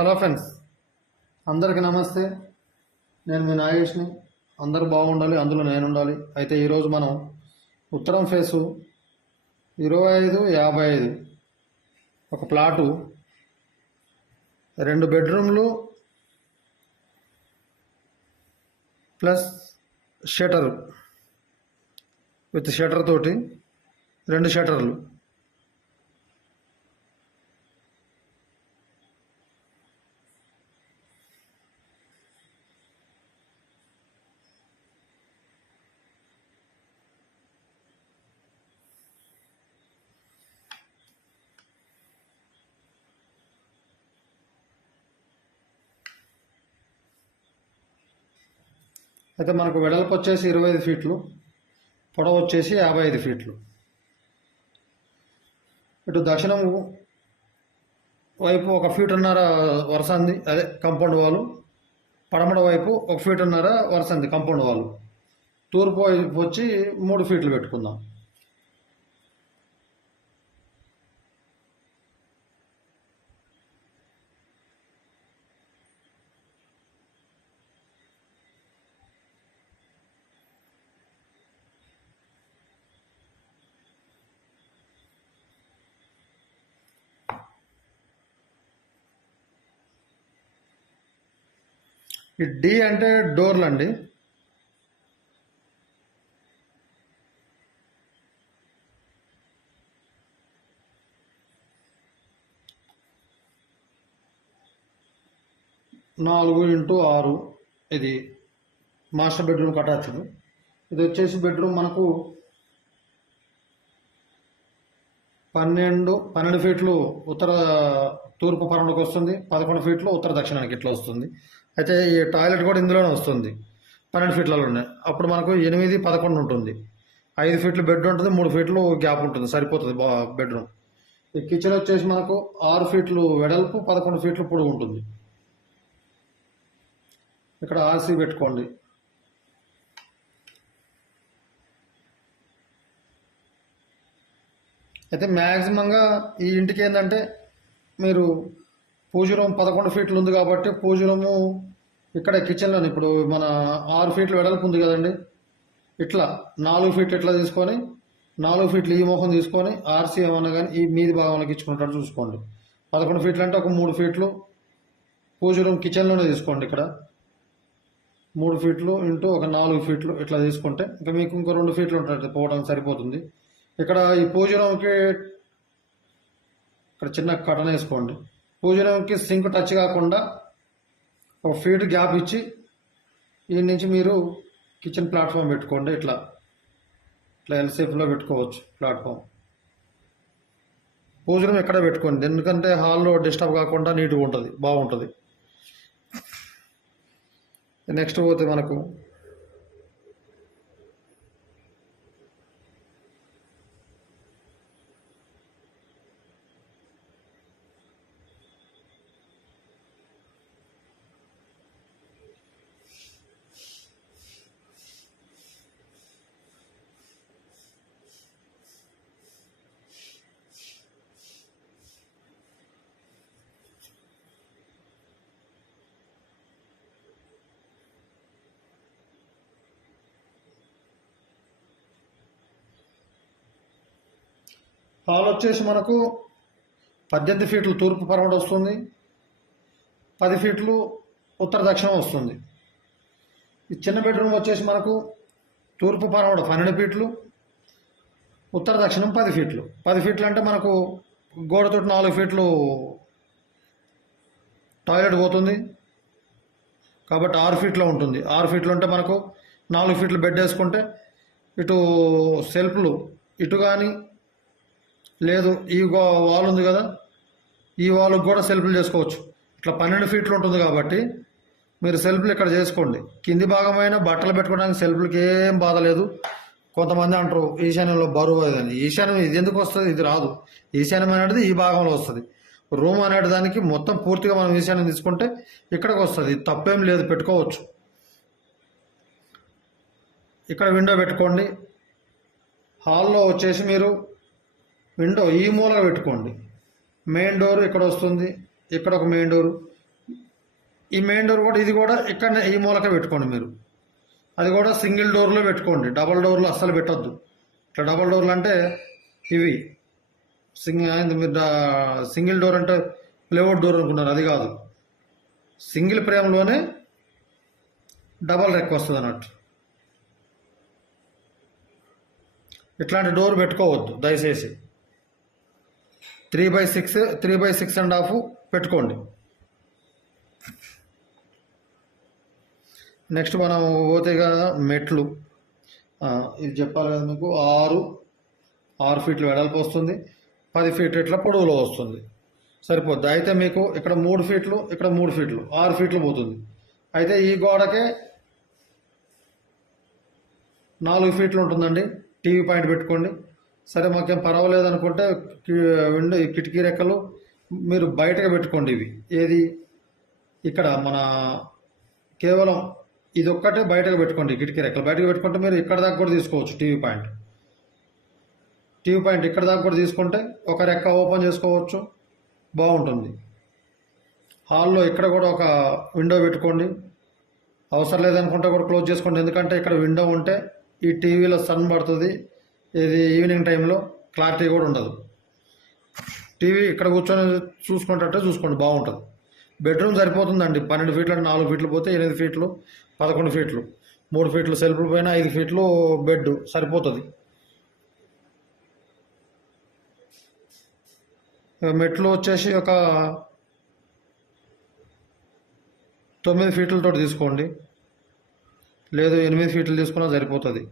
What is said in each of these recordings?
Hello friends అందరికీ నమస్తే. నేను మీ నాగేష్ని. అందరు బాగుండాలి అందులో నేను ఉండాలి అయితే ఈరోజు మనం ఉత్తరం ఫేసు ఇరవై ఐదు యాభై ఐదు. ఒక ప్లాటు. రెండు బెడ్రూమ్లు ప్లస్ షటరు. విత్ షటర్ తోటి రెండు షటర్లు. అయితే మనకు వెడల్పు వచ్చేసి ఇరవై ఐదు ఫీట్లు పొడవు వచ్చేసి యాభై ఐదు ఫీట్లు. ఇటు దక్షిణం వైపు ఒక ఫీటున్నర వరుస ఉంది అదే కంపౌండ్ వాళ్ళు పడమడ వైపు ఒక ఫీటున్నర వరుస ఉంది కంపౌండ్ వాళ్ళు తూర్పు వైపు వచ్చి మూడు ఫీట్లు పెట్టుకుందాం. ఈ డి అంటే డోర్లు అండి నాలుగు ఇంటూ ఆరు ఇది మాస్టర్ బెడ్రూమ్ అటాచ్డ్ ఇది వచ్చేసి బెడ్రూమ్ మనకు పన్నెండు పన్నెండు ఫీట్లు ఉత్తర తూర్పు పరమకు వస్తుంది పదకొండు ఫీట్లు ఉత్తర దక్షిణానికి ఇట్లా వస్తుంది. అయితే ఈ టాయిలెట్ కూడా ఇందులోనే వస్తుంది. పన్నెండు ఫీట్లలో ఉన్నాయి. అప్పుడు మనకు ఎనిమిది పదకొండు ఉంటుంది. ఐదు ఫీట్లు బెడ్ ఉంటుంది మూడు ఫీట్లు గ్యాప్ ఉంటుంది. సరిపోతుంది బా బెడ్రూమ్. ఈ కిచెన్ వచ్చేసి మనకు ఆరు ఫీట్లు వెడల్పు పదకొండు ఫీట్లు పొడుగు ఉంటుంది. ఇక్కడ ఆర్సీ పెట్టుకోండి. అయితే మ్యాక్సిమంగా ఈ ఇంటికి ఏంటంటే మీరు పూజ రూమ్ పదకొండు ఫీట్లు ఉంది కాబట్టి పూజ రూము ఇక్కడ కిచెన్లో ఇప్పుడు మన ఆరు ఫీట్లు వెడల్పు ఉంది కదండి. ఇట్లా నాలుగు ఫీట్లు ఇట్లా తీసుకొని నాలుగు ఫీట్లు ఈ మొహం తీసుకొని ఆర్సీ ఏమన్నా కానీ ఈ మీది భాగంలోకి ఇచ్చుకుంటాడు చూసుకోండి. పదకొండు ఫీట్లు అంటే ఒక మూడు ఫీట్లు పూజ రూమ్ కిచెన్లోనే తీసుకోండి ఇక్కడ. మూడు ఫీట్లు ఇంటూ ఒక నాలుగు ఫీట్లు ఇట్లా తీసుకుంటే ఇంకా మీకు ఇంకో రెండు ఫీట్లు ఉంటుంది పోవడానికి సరిపోతుంది. ఇక్కడ ఈ పూజ రూమ్కి ఇక్కడ చిన్న కటన వేసుకోండి. పూజ రూమ్కి సింక్ టచ్ కాకుండా ఒక ఫీట్ గ్యాప్ ఇచ్చి ఈ నుంచి మీరు కిచెన్ ప్లాట్ఫామ్ పెట్టుకోండి ఇట్లా. ఇట్లా ఎల్ పెట్టుకోవచ్చు ప్లాట్ఫామ్. పూజ రూమ్ ఎక్కడ పెట్టుకోండి? ఎందుకంటే హాల్లో డిస్టర్బ్ కాకుండా నీట్గా ఉంటుంది బాగుంటుంది. నెక్స్ట్ పోతే మనకు హాల్ వచ్చేసి మనకు పద్దెనిమిది ఫీట్లు తూర్పు పరమట వస్తుంది పది ఫీట్లు ఉత్తర దక్షిణం వస్తుంది. ఈ చిన్న బెడ్రూమ్ వచ్చేసి మనకు తూర్పు పరమట పన్నెండు ఫీట్లు ఉత్తర దక్షిణం పది ఫీట్లు. పది ఫీట్లు అంటే మనకు గోడతో నాలుగు ఫీట్లు టాయిలెట్ పోతుంది. కాబట్టి ఆరు ఫీట్లో ఉంటుంది. ఆరు ఫీట్లు ఉంటే మనకు నాలుగు ఫీట్లు బెడ్ వేసుకుంటే ఇటు సెల్ఫ్లు ఇటు కానీ లేదు ఈ గో- వాల్ ఉంది కదా ఈ వాల్కి కూడా సెల్ఫ్లు చేసుకోవచ్చు. ఇట్లా పన్నెండు ఫీట్లు ఉంటుంది కాబట్టి మీరు సెల్ఫ్లు ఇక్కడ చేసుకోండి. కింది భాగమైన బట్టలు పెట్టుకోవడానికి సెల్ఫ్లకి ఏం బాధ లేదు. కొంతమంది అంటారు ఈశాన్యంలో బరువు అది అని ఈశాన్యం ఇది ఎందుకు వస్తుంది? ఇది రాదు. ఈశాన్యం అనేది ఈ భాగంలో వస్తుంది. రూమ్ అనే దానికి మొత్తం పూర్తిగా మనం ఈశాన్యం తీసుకుంటే ఇక్కడికి వస్తుంది. తప్పేం లేదు పెట్టుకోవచ్చు. ఇక్కడ విండో పెట్టుకోండి. హాల్లో వచ్చేసి మీరు విండో ఈ మూలగా పెట్టుకోండి. మెయిన్ డోర్ ఇక్కడ వస్తుంది ఇక్కడ ఒక మెయిన్ డోర్. ఈ మెయిన్ డోర్ కూడా ఇది కూడా ఇక్కడ ఈ మూలక పెట్టుకోండి మీరు. అది కూడా సింగిల్ డోర్లో పెట్టుకోండి డబల్ డోర్లో అస్సలు పెట్టొద్దు. ఇట్లా డబల్ డోర్లు అంటే ఇవి. సింగిల్ మీరు సింగిల్ డోర్ అంటే ప్లేవుడ్ డోర్ అనుకున్నారు అది కాదు. సింగిల్ ఫ్రేమ్లోనే డబల్ రెక్ వస్తుంది అన్నట్టు. ఇట్లాంటి డోర్ పెట్టుకోవద్దు దయచేసి. Three by six three by six and half పెట్టుకోండి. నెక్స్ట్ మనం పోతే కదా మెట్లు. ఇది చెప్పాలి కదా మీకు ఆరు ఆరు ఫీట్లు వెడల్పు వస్తుంది పది ఫీట్ ఇట్లా పొడవులో వస్తుంది. సరిపోద్ది. అయితే మీకు ఇక్కడ మూడు ఫీట్లు ఇక్కడ మూడు ఫీట్లు ఆరు ఫీట్లు పోతుంది. అయితే ఈ గోడకే నాలుగు ఫీట్లు ఉంటుందండి. టీవీ పాయింట్ పెట్టుకోండి. సరే మాకేం పర్వాలేదు అనుకుంటే కి- విండో ఈ కిటికీ రెక్కలు మీరు బయటగా పెట్టుకోండి ఇవి. ఏది? ఇక్కడ మన కేవలం ఇది ఒక్కటే బయటకు పెట్టుకోండి కిటికీ రెక్కలు. బయటకు పెట్టుకుంటే మీరు ఇక్కడ దాకా కూడా తీసుకోవచ్చు టీవీ పాయింట్. టీవీ పాయింట్ ఇక్కడ దాకా కూడా తీసుకుంటే ఒక రెక్క ఓపెన్ చేసుకోవచ్చు. బాగుంటుంది. హాల్లో ఇక్కడ కూడా ఒక విండో పెట్టుకోండి. అవసరం లేదనుకుంటే కూడా క్లోజ్ చేసుకోండి. ఎందుకంటే ఇక్కడ విండో ఉంటే ఈ టీవీలో సన్ పడుతుంది. ఇది ఈవినింగ్ టైంలో క్లారిటీ కూడా ఉండదు. టీవీ ఇక్కడ కూర్చొని చూసుకుంటే చూసుకోండి బాగుంటుంది. బెడ్రూమ్ సరిపోతుందండి. పన్నెండు ఫీట్లు అంటే నాలుగు ఫీట్లు పోతే ఎనిమిది ఫీట్లు పదకొండు ఫీట్లు మూడు ఫీట్లు సెల్ఫ్లు పైన ఐదు ఫీట్లు బెడ్ సరిపోతుంది. మెట్లు వచ్చేసి ఒక తొమ్మిది ఫీట్లతో తీసుకోండి. లేదు ఎనిమిది ఫీట్లు తీసుకున్నా సరిపోతుంది.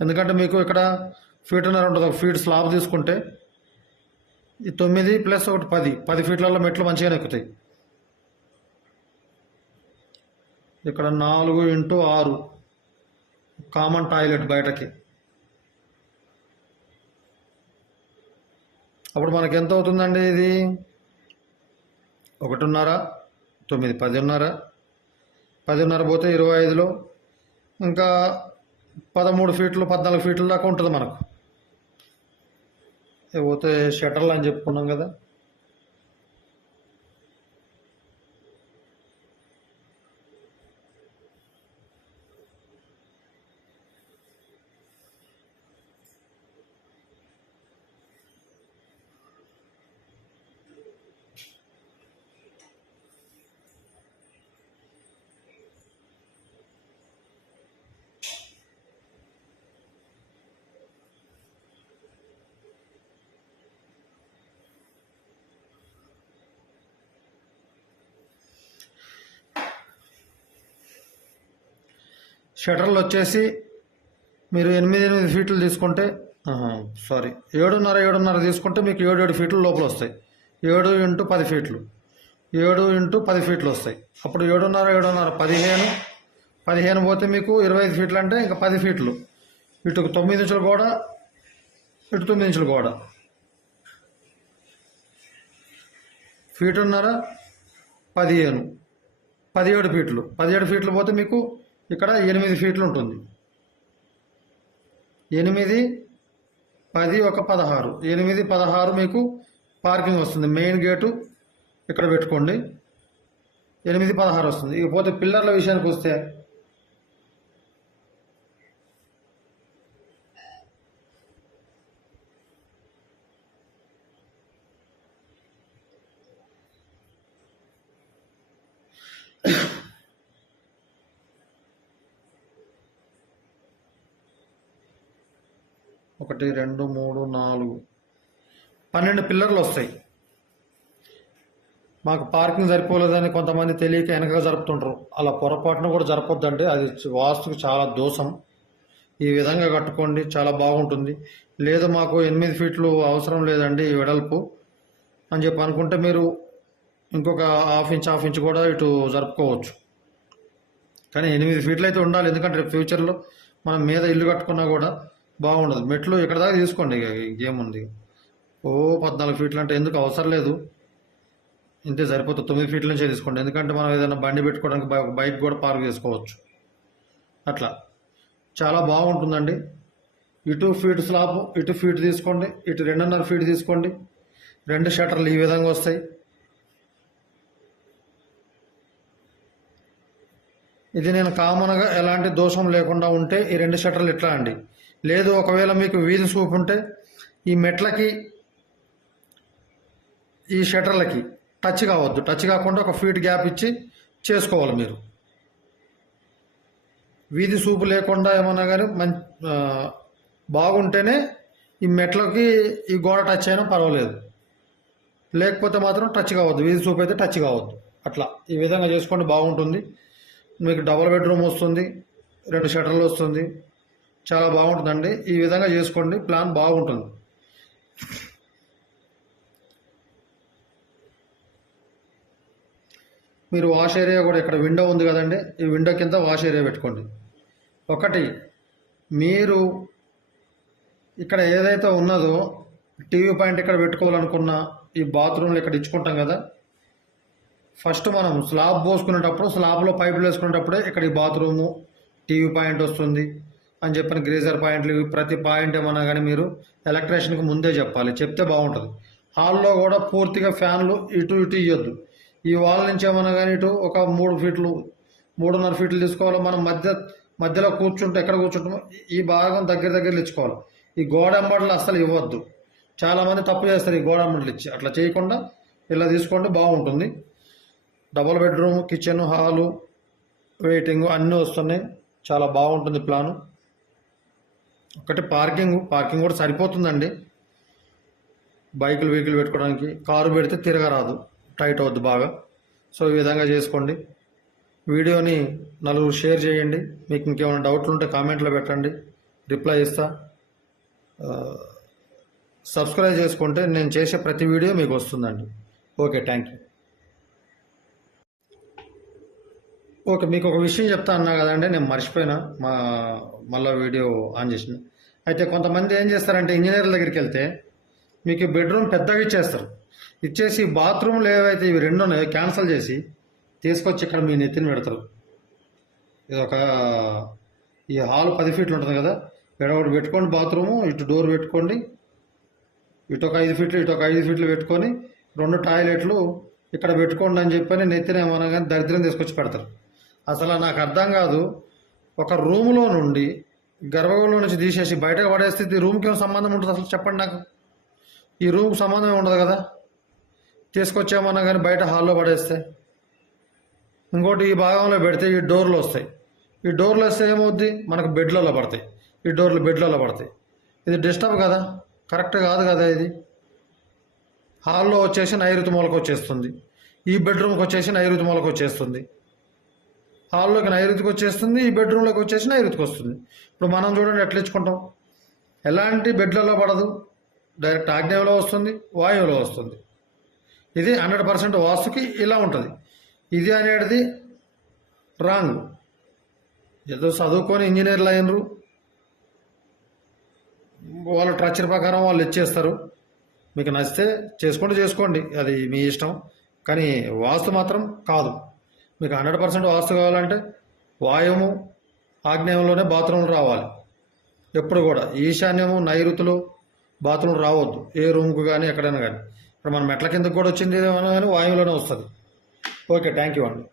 ఎందుకంటే మీకు ఇక్కడ ఫీట్ ఫీట్న్నర ఉంటుంది ఒక ఫీట్ స్లాబ్ తీసుకుంటే ఈ తొమ్మిది ప్లస్ ఒకటి పది. పది ఫీట్లలో మెట్లు మంచిగానే ఎక్కుతాయి. ఇక్కడ నాలుగు ఇంటూ ఆరు. కామన్ టాయిలెట్ బయటకి. అప్పుడు మనకి ఎంత అవుతుందండి ఇది? ఒకటిన్నర తొమ్మిది పదిన్నర. పదిన్నర పోతే ఇరవై ఐదులో. ఇంకా పదమూడు ఫీట్లు పద్నాలుగు ఫీట్ల దాకా ఉంటుంది మనకు. ఇక పోతే షటర్లు అని చెప్పుకున్నాం కదా. షటర్లు వచ్చేసి మీరు ఎనిమిది ఎనిమిది ఫీట్లు తీసుకుంటే సారీ ఏడున్నర ఏడున్నర తీసుకుంటే మీకు ఏడు ఏడు ఫీట్లు లోపల వస్తాయి. ఏడు ఇంటూ పది ఫీట్లు ఏడు ఇంటూ పది ఫీట్లు వస్తాయి. అప్పుడు ఏడున్నర ఏడున్నర పదిహేను పదిహేను పోతే మీకు ఇరవై ఐదు ఫీట్లు అంటే ఇంకా పది ఫీట్లు ఇటు తొమ్మిది ఇంచుల గోడ ఇటు తొమ్మిది ఇంచుల గోడ. ఫీటున్నర పదిహేను పదిహేడు ఫీట్లు పదిహేడు ఫీట్లు పోతే మీకు ఇక్కడ ఎనిమిది ఫీట్లు ఉంటుంది. ఎనిమిది పది ఒక పదహారు. ఎనిమిది పదహారు మీకు పార్కింగ్ వస్తుంది. మెయిన్ గేటు ఇక్కడ పెట్టుకోండి. ఎనిమిది పదహారు వస్తుంది. ఇకపోతే పిల్లర్ల విషయానికి వస్తే ఒకటి రెండు మూడు నాలుగు. పన్నెండు పిల్లర్లు వస్తాయి. మాకు పార్కింగ్ సరిపోలేదని కొంతమంది తెలియక వెనక జరుపుతుంటారు. అలా పొరపాటున కూడా జరపొద్దండి అది వాస్తుకు చాలా దోషం. ఈ విధంగా కట్టుకోండి చాలా బాగుంటుంది. లేదు మాకు ఎనిమిది ఫీట్లు అవసరం లేదండి ఈ వెడల్పు అని చెప్పి అనుకుంటే మీరు ఇంకొక హాఫ్ ఇంచ్ హాఫ్ ఇంచ్ కూడా ఇటు జరుపుకోవచ్చు. కానీ ఎనిమిది ఫీట్లు అయితే ఉండాలి. ఎందుకంటే ఫ్యూచర్లో మనం మీద ఇల్లు కట్టుకున్నా కూడా బాగుండదు. మెట్లు ఇక్కడ దాకా తీసుకోండి ఇక ఇంకేముంది ఓ పద్నాలుగు ఫీట్లు అంటే ఎందుకు అవసరం లేదు. ఇంతే సరిపోతుంది. తొమ్మిది ఫీట్ల నుంచే తీసుకోండి. ఎందుకంటే మనం ఏదైనా బండి పెట్టుకోవడానికి బైక్ కూడా పార్క్ చేసుకోవచ్చు. అట్లా. చాలా బాగుంటుందండి. ఇటు ఫీట్ స్లాబ్ ఇటు ఫీట్ తీసుకోండి. ఇటు రెండున్నర ఫీట్ తీసుకోండి. రెండు షటర్లు ఈ విధంగా వస్తాయి. ఇది నేను కామన్గా ఎలాంటి దోషం లేకుండా ఉంటే ఈ రెండు షట్టర్లు ఇట్లా అండి. లేదు ఒకవేళ మీకు వీధి సూపు ఉంటే ఈ మెట్లకి ఈ షటర్లకి టచ్ కావద్దు. టచ్ కాకుండా ఒక ఫీట్ గ్యాప్ ఇచ్చి చేసుకోవాలి మీరు. వీధి సూపు లేకుండా ఏమన్నా కానీ మం బాగుంటేనే ఈ మెట్లకి ఈ గోడ టచ్ అయినా పర్వాలేదు. లేకపోతే మాత్రం టచ్ కావద్దు. వీధి సూప్ అయితే టచ్ కావద్దు. అట్లా. ఈ విధంగా చేసుకోండి బాగుంటుంది. మీకు డబల్ బెడ్రూమ్ వస్తుంది రెండు షటర్లు వస్తుంది. చాలా బాగుంటుందండి. ఈ విధంగా చేసుకోండి. ప్లాన్ బాగుంటుంది. మీరు వాష్ ఏరియా కూడా ఇక్కడ విండో ఉంది కదండి. ఈ విండో కింద వాష్ ఏరియా పెట్టుకోండి. ఒకటి మీరు ఇక్కడ ఏదైతే ఉన్నదో టీవీ పాయింట్ ఇక్కడ పెట్టుకోవాలనుకున్న ఈ బాత్రూమ్లు ఇక్కడ ఇచ్చుకుంటాం కదా. ఫస్ట్ మనం స్లాబ్ పోసుకునేటప్పుడు స్లాబ్లో పైపులు వేసుకునేటప్పుడే ఇక్కడ ఈ బాత్రూము టీవీ పాయింట్ వస్తుంది. అని చెప్పిన గ్రేజర్ పాయింట్లు ఇవి ప్రతి పాయింట్ ఏమన్నా కానీ మీరు ఎలక్ట్రీషియన్కి ముందే చెప్పాలి. చెప్తే బాగుంటుంది. హాల్లో కూడా పూర్తిగా ఫ్యాన్లు ఇటు ఇటు ఇవ్వద్దు ఈ వాల్ నుంచి ఏమన్నా కానీ ఇటు ఒక మూడు ఫీట్లు మూడున్నర ఫీట్లు తీసుకోవాలి. మనం మధ్య మధ్యలో కూర్చుంటే ఎక్కడ కూర్చుంటామో ఈ భాగం దగ్గర దగ్గర ఇచ్చుకోవాలి. ఈ గోడ అంబట్లు అస్సలు ఇవ్వద్దు. చాలామంది తప్పు చేస్తారు ఈ గోడ అంబట్లు ఇచ్చి. అట్లా చేయకుండా ఇలా తీసుకోండి బాగుంటుంది. Double bedroom kitchen hall waiting అన్నీ వస్తున్నాయి. చాలా బాగుంటుంది ప్లాను. ఒకటి పార్కింగ్ పార్కింగ్ కూడా సరిపోతుందండి. బైకులు వెహికల్ పెట్టుకోవడానికి కారు పెడితే తిరగరాదు. టైట్ అవుద్ది బాగా. సో ఈ విధంగా చేసుకోండి. వీడియోని నలుగురు షేర్ చేయండి. మీకు ఇంకేమైనా డౌట్లు ఉంటే కామెంట్లో పెట్టండి. రిప్లై ఇస్తా. సబ్స్క్రైబ్ చేసుకుంటే నేను చేసే ప్రతి వీడియో మీకు వస్తుందండి. Okay thank you. ఓకే మీకు ఒక విషయం చెప్తా అన్నా కదండి నేను మర్చిపోయినా. మా మళ్ళీ వీడియో ఆన్ చేసిన. అయితే కొంతమంది ఏం చేస్తారంటే ఇంజనీర్ల దగ్గరికి వెళ్తే మీకు బెడ్రూమ్ పెద్దగా ఇచ్చేస్తారు. ఇచ్చేసి బాత్రూమ్లు ఏవైతే ఇవి రెండు ఉన్నాయో క్యాన్సిల్ చేసి తీసుకొచ్చి ఇక్కడ మీ నెత్తిని పెడతారు. ఇది ఒక ఈ హాల్ పది ఫీట్లు ఉంటుంది కదా ఇక్కడ ఒకటి పెట్టుకోండి బాత్రూము ఇటు డోర్ పెట్టుకోండి ఇటు ఒక ఐదు ఫీట్లు ఇటు ఒక ఐదు ఫీట్లు పెట్టుకొని రెండు టాయిలెట్లు ఇక్కడ పెట్టుకోండి అని చెప్పని నెత్తిన ఏమన్నా కానీ దరిద్రం తీసుకొచ్చి పెడతారు. అసలు నాకు అర్థం కాదు. ఒక రూములో నుండి గర్భగుడిలో నుంచి తీసేసి బయటకు పడేస్తే ఈ రూమ్కి ఏం సంబంధం ఉంటుంది అసలు చెప్పండి నాకు? ఈ రూమ్కి సంబంధం ఉండదు కదా? తీసుకొచ్చామన్నా కానీ బయట హాల్లో పడేస్తే. ఇంకోటి ఈ భాగంలో పెడితే ఈ డోర్లు వస్తాయి. ఈ డోర్లు వస్తే ఏమవుద్ది? మనకు బెడ్లలో పడతాయి. ఈ డోర్లు బెడ్లలో పడతాయి. ఇది డిస్టర్బ్ కదా? కరెక్ట్ కాదు కదా ఇది? హాల్లో వచ్చేసి నైరుతి మూలకు వచ్చేస్తుంది ఈ బెడ్రూమ్కి వచ్చేసి నైరుతి మూలకు వచ్చేస్తుంది హాల్లోకి నైరుతికి వచ్చేస్తుంది ఈ బెడ్రూమ్లోకి వచ్చేసి నైరుతికి వస్తుంది. ఇప్పుడు మనం చూడండి ఎట్లా ఇచ్చుకుంటాం. ఎలాంటి బెడ్లలో పడదు. డైరెక్ట్ ఆగ్నేయంలో వస్తుంది వాయువులో వస్తుంది. ఇది హండ్రెడ్ పర్సెంట్ వాస్తుకి ఇలా ఉంటుంది. ఇది అనేది రాంగ్. ఏదో చదువుకొని ఇంజనీర్లు అయినరు. వాళ్ళ ట్రచర్ ప్రకారం వాళ్ళు ఇచ్చేస్తారు. మీకు నచ్చితే చేసుకోండి చేసుకోండి. అది మీ ఇష్టం. కానీ వాస్తు మాత్రం కాదు. మీకు హండ్రెడ్ పర్సెంట్ వాస్తు కావాలంటే వాయువు ఆగ్నేయంలోనే బాత్రూమ్లు రావాలి. ఎప్పుడు కూడా ఈశాన్యము నైరుతులు బాత్రూమ్ రావద్దు. ఏ రూమ్కు కానీ ఎక్కడైనా కానీ ఇప్పుడు మన మెట్ల కిందకు కూడా వచ్చింది ఏమైనా కానీ వాయువులోనే వస్తుంది. ఓకే థ్యాంక్ యూ అండి.